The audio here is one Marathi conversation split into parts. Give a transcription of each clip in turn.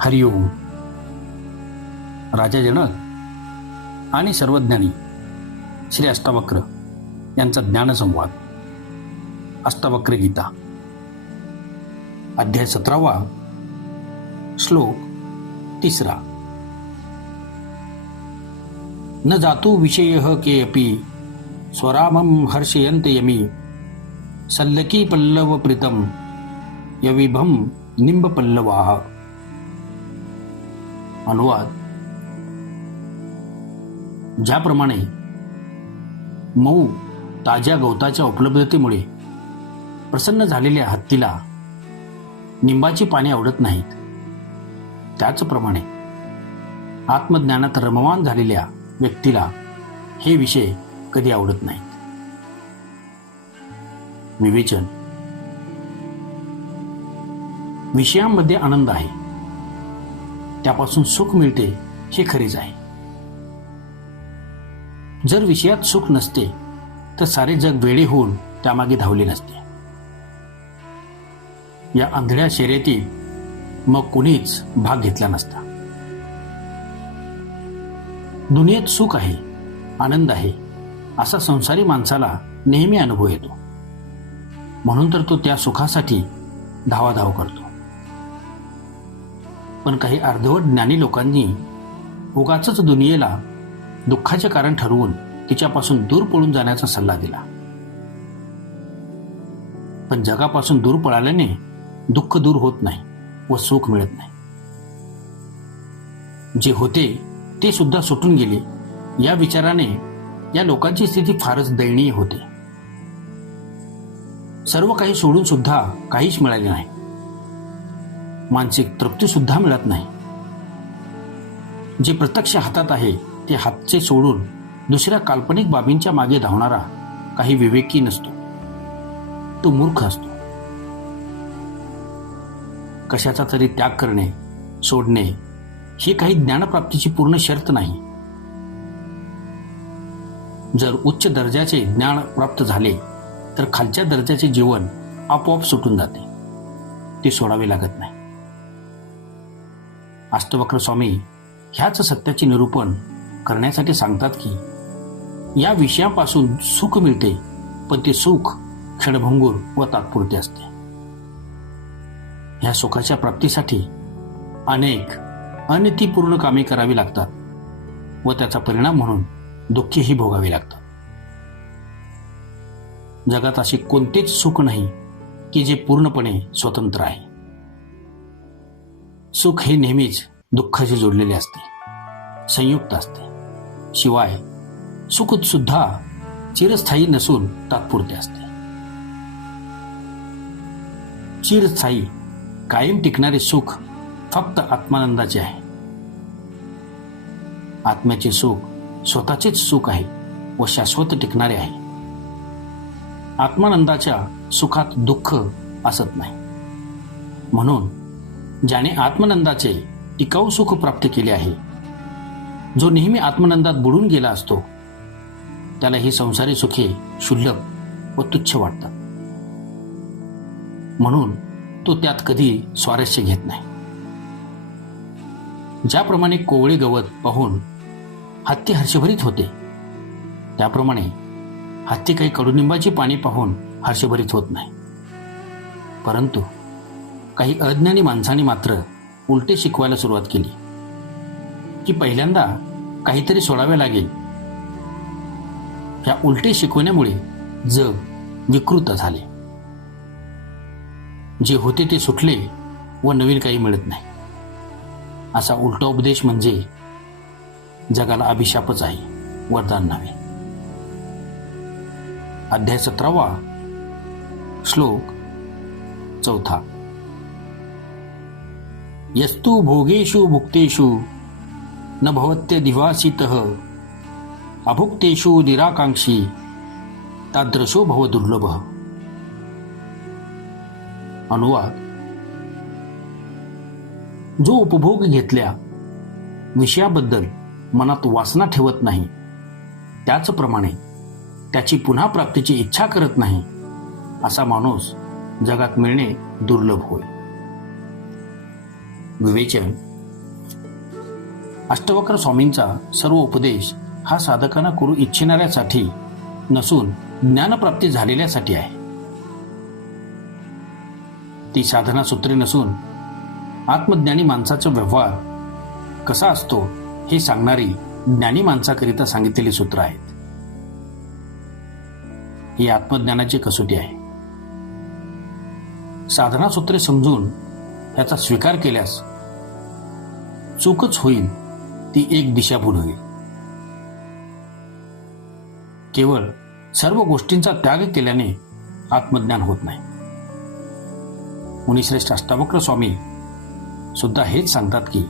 हरिओम. राजा जनक आणि सर्वज्ञानी श्री अष्टावक्र यांचा ज्ञानसंवाद. अष्टावक्र गीता, अध्याय 17, श्लोक 3. न जातु विषयः केऽपि स्वरामं हर्षयन्त यमी सल्लकी पल्लव प्रीतम यविभम निंब पल्लवाः. अनुवाद. ज्याप्रमाणे मऊ ताज्या गवताच्या उपलब्धतेमुळे प्रसन्न झालेल्या हत्तीला निंबाची पाने आवडत नाहीत, त्याचप्रमाणे आत्मज्ञानात रममाण झालेल्या व्यक्तीला हे विषय कधी आवडत नाहीत. विवेचन. विषयांमध्ये आनंद आहे, त्यापासून सुख मिळते हे खरेच आहे. जर विषयात सुख नसते तर सारे जग वेडे होऊन त्यामागे धावले नसते. या आंधळ्या शर्यतीत मग कुणीच भाग घेतला नसता. दुनियेत सुख आहे, आनंद आहे असा संसारी माणसाला नेहमी अनुभव येतो, म्हणून तर तो त्या सुखासाठी धावाधाव करतो. पण काही अर्धवट ज्ञानी लोकांनी उगाचच दुनियेला दुःखाचे कारण ठरवून तिच्यापासून दूर पळून जाण्याचा सल्ला दिला. पण जगापासून दूर पळाल्याने दुःख दूर होत नाही व सुख मिळत नाही. जे होते ते सुद्धा सुटून गेले या विचाराने या लोकांची स्थिती फारच दयनीय होते. सर्व काही सोडून सुद्धा काहीच मिळाले नाही. मानसिक तृप्ती सुद्धा मिळत नाही. जे प्रत्यक्ष हातात आहे ते हातचे सोडून दुसऱ्या काल्पनिक बाबींच्या मागे धावणारा काही विवेकी नसतो, तो मूर्ख असतो. कशाचा तरी त्याग करणे, सोडणे ही काही ज्ञानप्राप्तीची पूर्ण शर्त नाही. जर उच्च दर्जाचे ज्ञान प्राप्त झाले तर खालच्या दर्जाचे जीवन आपोआप सुटून जाते, ते सोडावे लागत नाही. अष्टवक्र स्वामी ह्याच सत्याचे निरूपण करण्यासाठी सांगतात की या विषयापासून सुख मिळते, पण ते सुख क्षणभंगूर व तात्पुरते असते. ह्या सुखाच्या प्राप्तीसाठी अनेक अनितीपूर्ण कामे करावी लागतात व त्याचा परिणाम म्हणून दुःखही भोगावे लागतात. जगात असे कोणतेच सुख नाही की जे पूर्णपणे स्वतंत्र आहे. सुख हे नेहमीच दुःखाशी जोडलेले असते, संयुक्त असते. शिवाय सुख सुद्धा चिरस्थायी नसून तात्पुरते असते. चिरस्थायी कायम टिकणारे सुख फक्त आत्मानंदाचे आहे. आत्म्याचे सुख स्वतःचेच सुख आहे व शाश्वत टिकणारे आहे. आत्मानंदाच्या सुखात दुःख असत नाही. म्हणून ज्याने आत्मानंदाचे टिकाऊ सुख प्राप्त केले आहे, जो नेहमी आत्मानंदात बुडून गेला असतो, त्याला ही संसारी सुखे क्षुल्लक व तुच्छ वाटतात. म्हणून तो त्यात कधी स्वारस्य घेत नाही. ज्याप्रमाणे कोवळे गवत पाहून हत्ती हर्षभरीत होते, त्याप्रमाणे हत्ती काही कडुनिंबाची पाने पाहून हर्षभरीत होत नाही. परंतु काही अज्ञानी माणसांनी मात्र उलटे शिकवायला सुरुवात केली की पहिल्यांदा काहीतरी सोडावे लागेल. ह्या उलटे शिकवण्यामुळे जग विकृत झाले. जे होते ते सुटले व नवीन काही मिळत नाही. असा उलटा उपदेश म्हणजे जगाला अभिशापच आहे, वरदान नव्हे. अध्याय 17, श्लोक 4. यस्तु भोगेषु भुक्तेषु न भवत्यधिवासितः अभुक्तेषु निराकांक्षी तादृशो भव दुर्लभः. अनुवाद. जो उपभोग घेतल्या विषयाबद्दल मनात वासना ठेवत नाही, त्याचप्रमाणे त्याची पुन्हा प्राप्तीची इच्छा करत नाही, असा माणूस जगात मिळणे दुर्लभ होय. विवेचन. अष्टवक्र स्वामींचा सर्व उपदेश हा साधकांना करू इच्छिणाऱ्यासाठी नसून ज्ञानप्राप्ती झालेल्यासाठी आहे. ती साधना सूत्रे नसून आत्मज्ञानी माणसाचा व्यवहार कसा असतो हे सांगणारी ज्ञानी माणसाकरिता सांगितलेली सूत्र आहेत. ही आत्मज्ञानाची कसोटी आहे. साधना सूत्रे समजून याचा स्वीकार केल्यास चूकच होईल, ती एक दिशाभूल होईल. केवळ सर्व गोष्टींचा त्याग केल्याने आत्मज्ञान होत नाही. मुनिश्रेष्ठ अष्टावक्र स्वामी सुद्धा हेच सांगतात की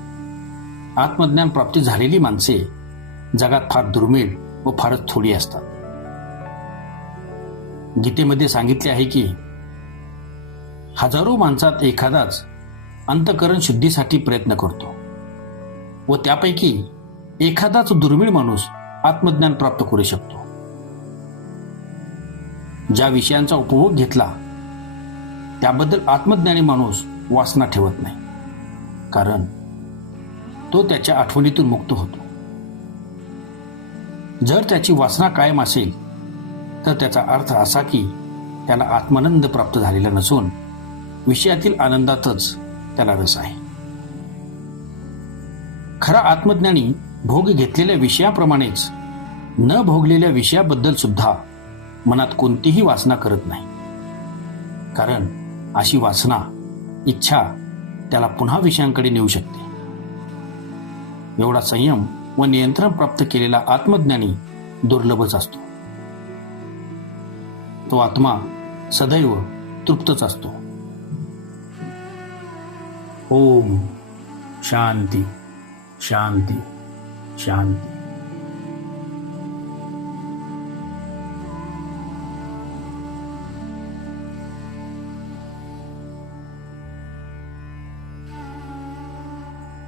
आत्मज्ञान प्राप्ती झालेली माणसे जगात फार दुर्मिळ व फारच थोडी असतात. गीतेमध्ये सांगितले आहे की हजारो माणसात एखादाच अंतःकरण शुद्धीसाठी प्रयत्न करतो व त्यापैकी एखादाच दुर्मिळ माणूस आत्मज्ञान प्राप्त करू शकतो. ज्या विषयांचा उपभोग घेतला त्याबद्दल आत्मज्ञानी माणूस वासना ठेवत नाही, कारण तो त्याच्या आठवणीतून मुक्त होतो. जर त्याची वासना कायम असेल तर त्याचा अर्थ असा की त्याला आत्मानंद प्राप्त झालेला नसून विषयातील आनंदातच त्याला रस आहे. खरा आत्मज्ञानी भोग घेतलेल्या विषयाप्रमाणेच न भोगलेल्या विषयाबद्दल सुद्धा मनात कोणतीही वासना करत नाही, कारण अशी वासना, इच्छा त्याला पुन्हा विषयांकडे नेऊ शकते. एवढा संयम व नियंत्रण प्राप्त केलेला आत्मज्ञानी दुर्लभच असतो. तो आत्मा सदैव तृप्तच असतो. ओम शांती शांती शांती.